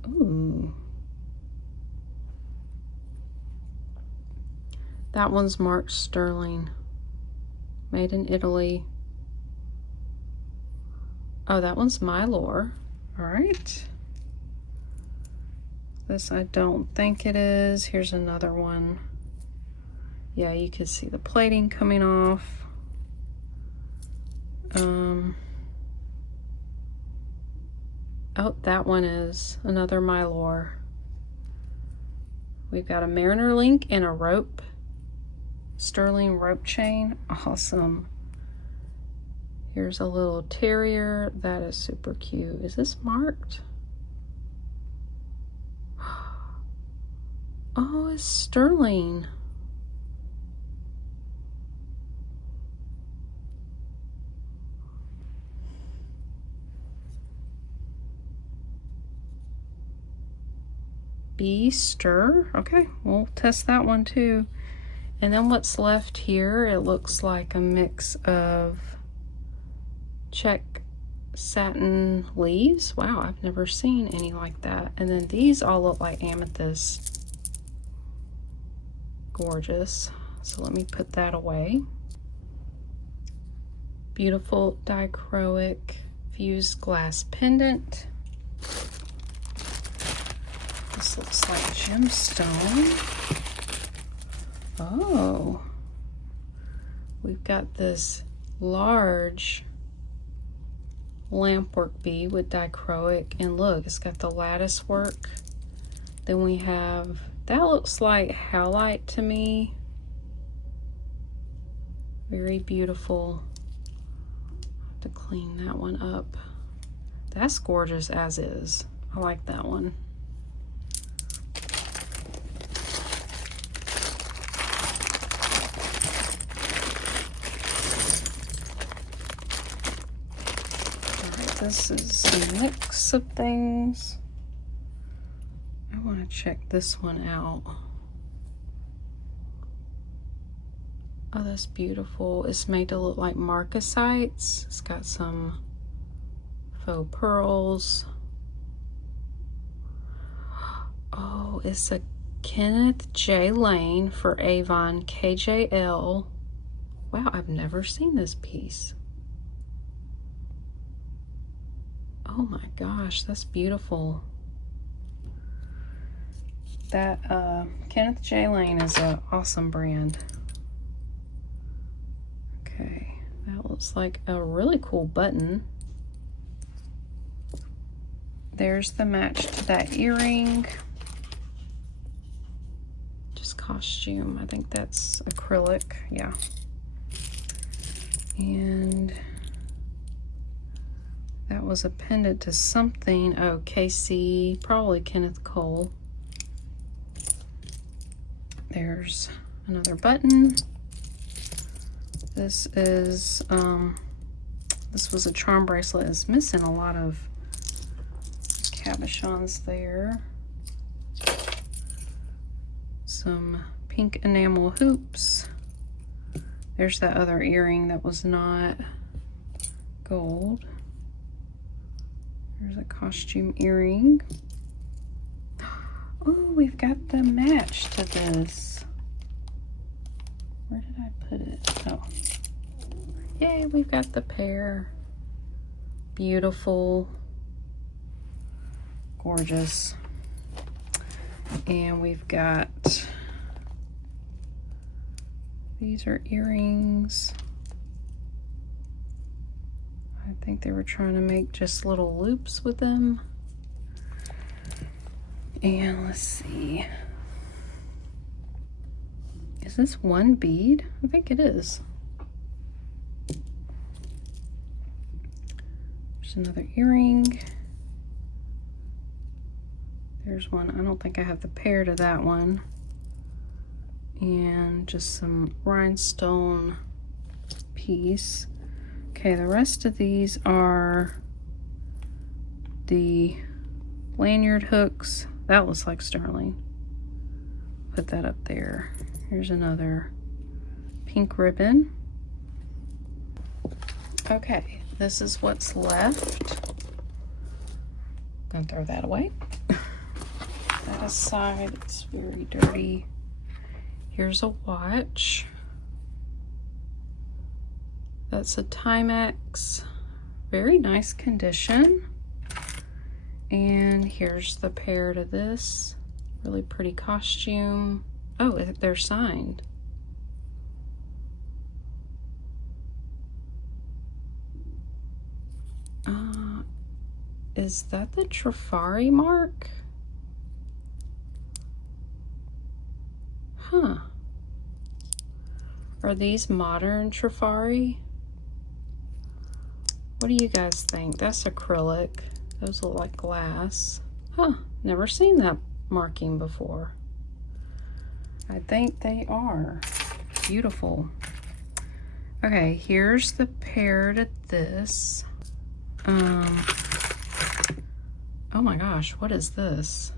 Ooh. That one's marked sterling. Made in Italy. Oh, that one's Mylor. All right. This I don't think it is. Here's another one. Yeah, you can see the plating coming off. Oh, that one is another Mylor. We've got a Mariner link and a rope, sterling rope chain. Awesome. Here's a little terrier. That is super cute. Is this marked? Oh, it's sterling. Stir. Okay, we'll test that one too. And then what's left here, it looks like a mix of check satin leaves. Wow, I've never seen any like that. And then these all look like amethyst. Gorgeous. So let me put that away. Beautiful dichroic fused glass pendant. This looks like gemstone. Oh, we've got this large lampwork bead with dichroic, and look, it's got the lattice work. Then we have, that looks like howlite to me. Very beautiful. I have to clean that one up. That's gorgeous as is. I like that one. This is a mix of things. I want to check this one out. Oh, that's beautiful. It's made to look like marcasites. It's got some faux pearls. Oh, it's a Kenneth J. Lane for Avon KJL. Wow, I've never seen this piece. Oh my gosh, that's beautiful. That Kenneth J. Lane is an awesome brand. Okay, that looks like a really cool button. There's the match to that earring. Just costume. I think that's acrylic. Yeah. And that was a pendant to something. Oh, KC, probably Kenneth Cole. There's another button. This is, this was a charm bracelet. It's missing a lot of cabochons there. Some pink enamel hoops. There's that other earring that was not gold. There's a costume earring. Oh, we've got the match to this. Where did I put it? Oh. Yay, we've got the pair. Beautiful. Gorgeous. And we've got, these are earrings. I think they were trying to make just little loops with them. And let's see. Is this one bead? I think it is. There's another earring. There's one. I don't think I have the pair to that one. And just some rhinestone piece. Okay, the rest of these are the lanyard hooks. That looks like sterling. Put that up there. Here's another pink ribbon. Okay, this is what's left. Gonna throw that away. That aside, it's very dirty. Here's a watch. That's a Timex, very nice condition. And here's the pair to this, really pretty costume. Oh, they're signed. Is that the Trifari mark? Huh. Are these modern Trifari? What do you guys think? That's acrylic. Those look like glass. Huh, never seen that marking before. I think they are. Beautiful. Okay, here's the pair to this. Oh my gosh, what is this?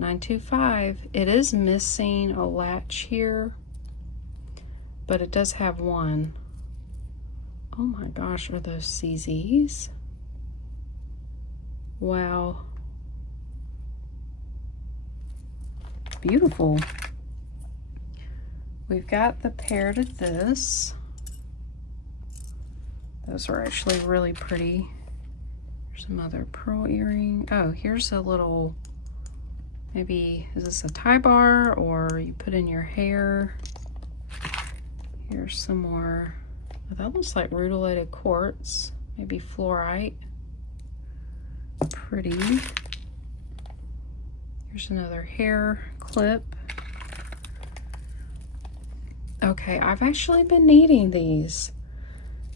$9.25. It is missing a latch here, but it does have one. Oh my gosh, are those CZs? Wow. Beautiful. We've got the pair to this. Those are actually really pretty. There's some other pearl earring. Oh, here's a little, maybe, is this a tie bar or you put in your hair? Here's some more. Oh, that looks like rutilated quartz, maybe fluorite. Pretty. Here's another hair clip. Okay, I've actually been needing these.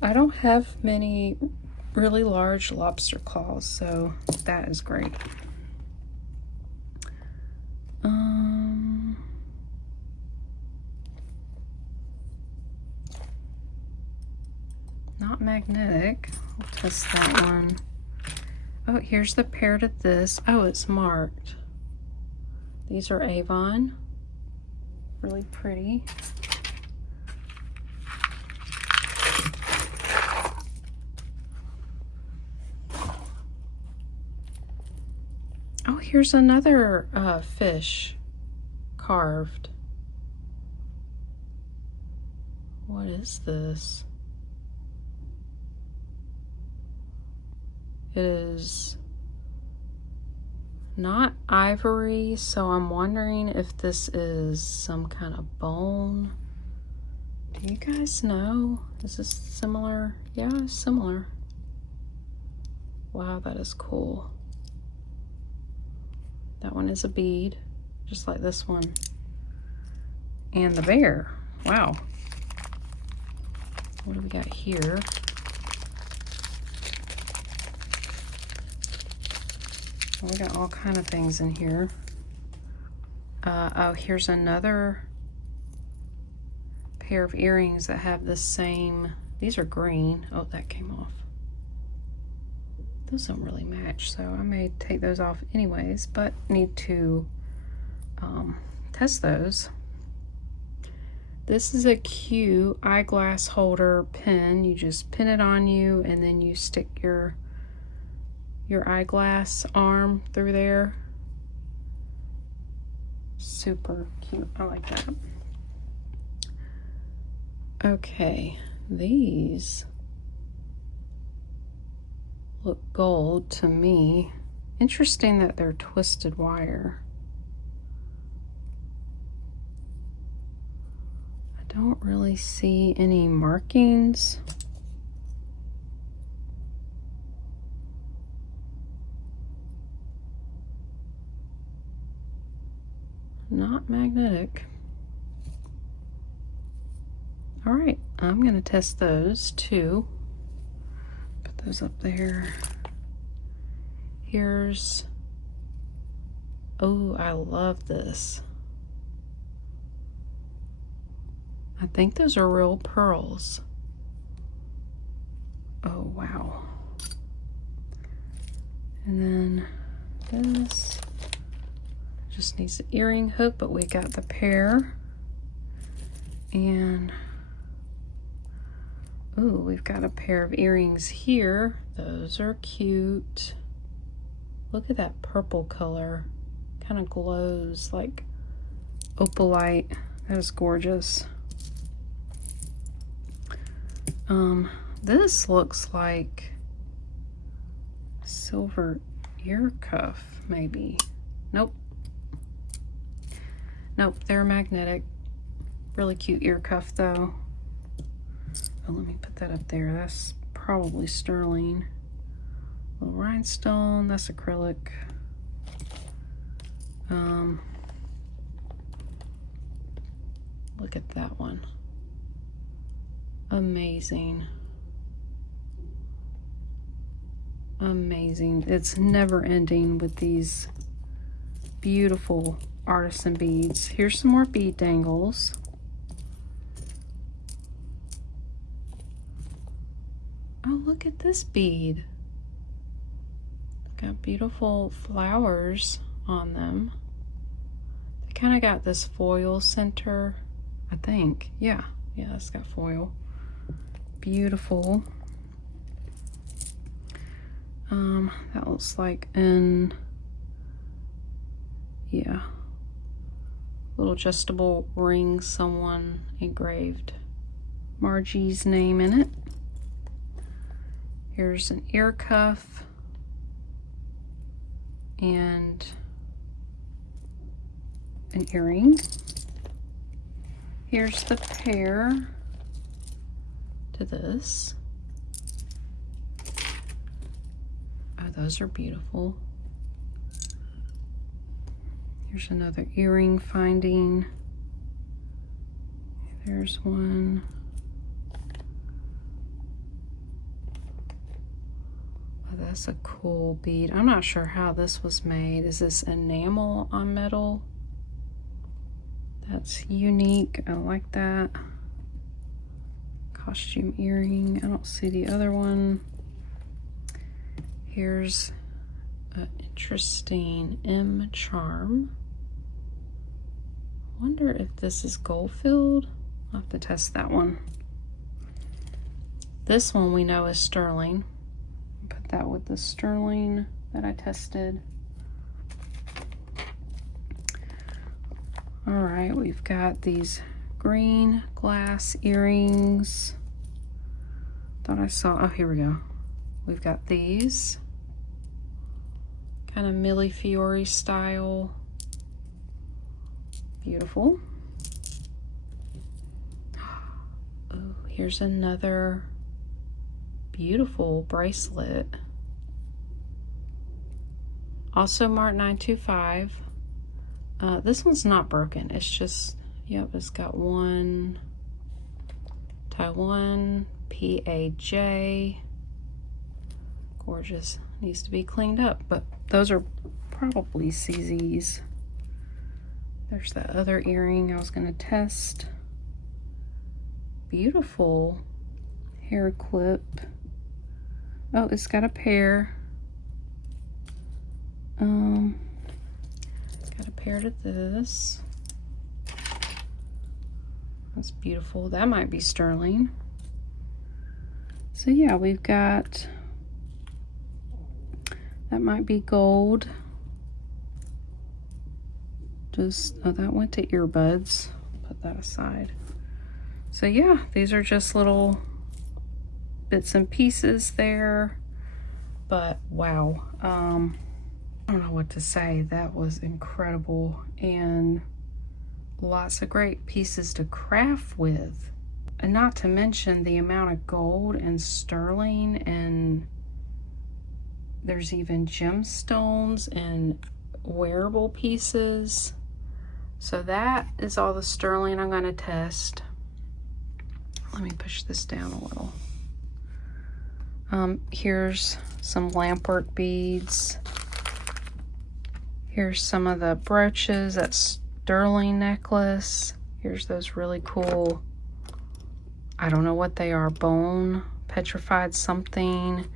I don't have many really large lobster claws, so that is great. Not magnetic. We'll test that one. Oh, here's the pair to this. Oh, it's marked. These are Avon. Really pretty. Oh, here's another fish carved. What is this? It is not ivory, so I'm wondering if this is some kind of bone. Do you guys know? Is this similar? Yeah, it's similar. Wow, that is cool. That one is a bead, just like this one. And the bear. Wow. What do we got here? We got all kind of things in here. Oh, here's another pair of earrings that have the same, these are green. Oh, that came off. Those don't really match, so I may take those off anyways, but need to test those. This is a cute eyeglass holder pin. You just pin it on you and then you stick your eyeglass arm through there. Super cute. I like that. Okay, these look gold to me. Interesting that they're twisted wire. I don't really see any markings. Not magnetic. All right, I'm gonna test those too. Put those up there. Here's, oh, I love this. I think those are real pearls. Oh, wow. And then this just needs an earring hook, but we got the pair. And ooh, we've got a pair of earrings here. Those are cute. Look at that purple color. Kind of glows like opalite. That is gorgeous. This looks like silver ear cuff, maybe. Nope. Nope, they're magnetic. Really cute ear cuff though. Oh, let me put that up there. That's probably sterling. Little rhinestone, that's acrylic. Look at that one. Amazing. Amazing. It's never ending with these beautiful artisan beads. Here's some more bead dangles. Oh, look at this bead. Got beautiful flowers on them. They kind of got this foil center, I think. Yeah, it's got foil. Beautiful. That looks like little adjustable ring someone engraved Margie's name in it. Here's an ear cuff and an earring. Here's the pair to this. Oh, those are beautiful. Here's another earring finding. There's one. Oh, that's a cool bead. I'm not sure how this was made. Is this enamel on metal? That's unique. I like that. Costume earring. I don't see the other one. Here's an interesting M charm. Wonder if this is gold filled. I'll have to test that one. This one we know is sterling. Put that with the sterling that I tested. All right, we've got these green glass earrings. Thought I saw, oh, here we go. We've got these. Kind of Milli Fiore style. Beautiful. Oh, here's another beautiful bracelet. Also marked 925. This one's not broken. It's just, yep, it's got one Taiwan PAJ. Gorgeous. Needs to be cleaned up, but those are probably CZ's. There's that other earring I was going to test. Beautiful hair clip. Oh, it's got a pair. Got a pair to this. That's beautiful. That might be sterling. So yeah, we've got, that might be gold. Just, oh, that went to earbuds. Put that aside. So yeah, these are just little bits and pieces there. But wow, I don't know what to say. That was incredible, and lots of great pieces to craft with. And not to mention the amount of gold and sterling, and there's even gemstones and wearable pieces. So that is all the sterling I'm going to test. Let me push this down a little. Here's some Lampwork beads. Here's some of the brooches, that sterling necklace. Here's those really cool, I don't know what they are, bone, petrified something.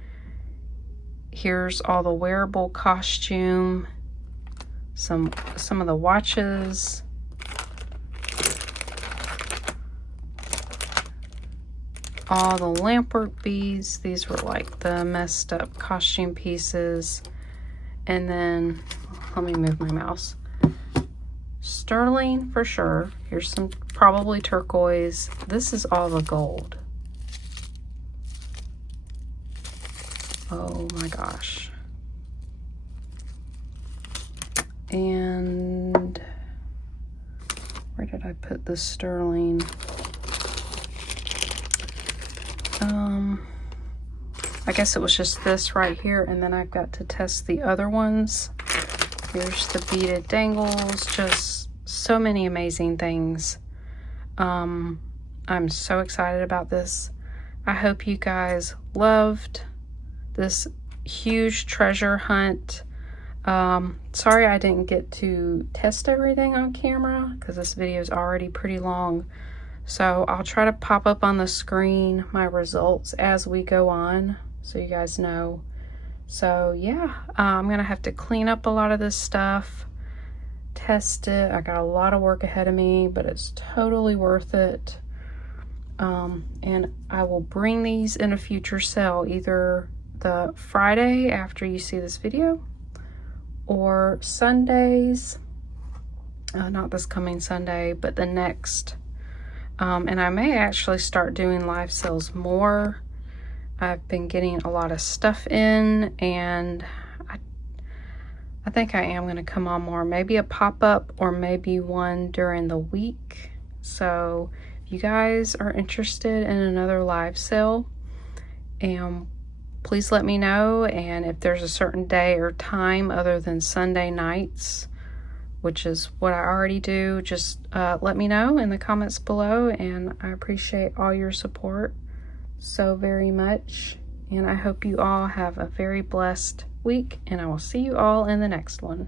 Here's all the wearable costume, some of the watches. All the Lampwork beads. These were like the messed up costume pieces. And then, let me move my mouse. Sterling for sure. Here's some probably turquoise. This is all the gold. Oh my gosh. And where did I put the sterling? I guess it was just this right here, and then I've got to test the other ones. Here's the beaded dangles, just so many amazing things. I'm so excited about this. I hope you guys loved this huge treasure hunt. Sorry I didn't get to test everything on camera because this video is already pretty long. So I'll try to pop up on the screen my results as we go on, so you guys know. So yeah, I'm gonna have to clean up a lot of this stuff, test it. I got a lot of work ahead of me, but it's totally worth it. And I will bring these in a future sale, either the Friday after you see this video or Sundays, not this coming Sunday, but the next. And I may actually start doing live sales more. I've been getting a lot of stuff in, and I think I am going to come on more. Maybe a pop-up or maybe one during the week. So if you guys are interested in another live sale, please let me know. And if there's a certain day or time other than Sunday nights, which is what I already do, just let me know in the comments below, and I appreciate all your support so very much, and I hope you all have a very blessed week, and I will see you all in the next one.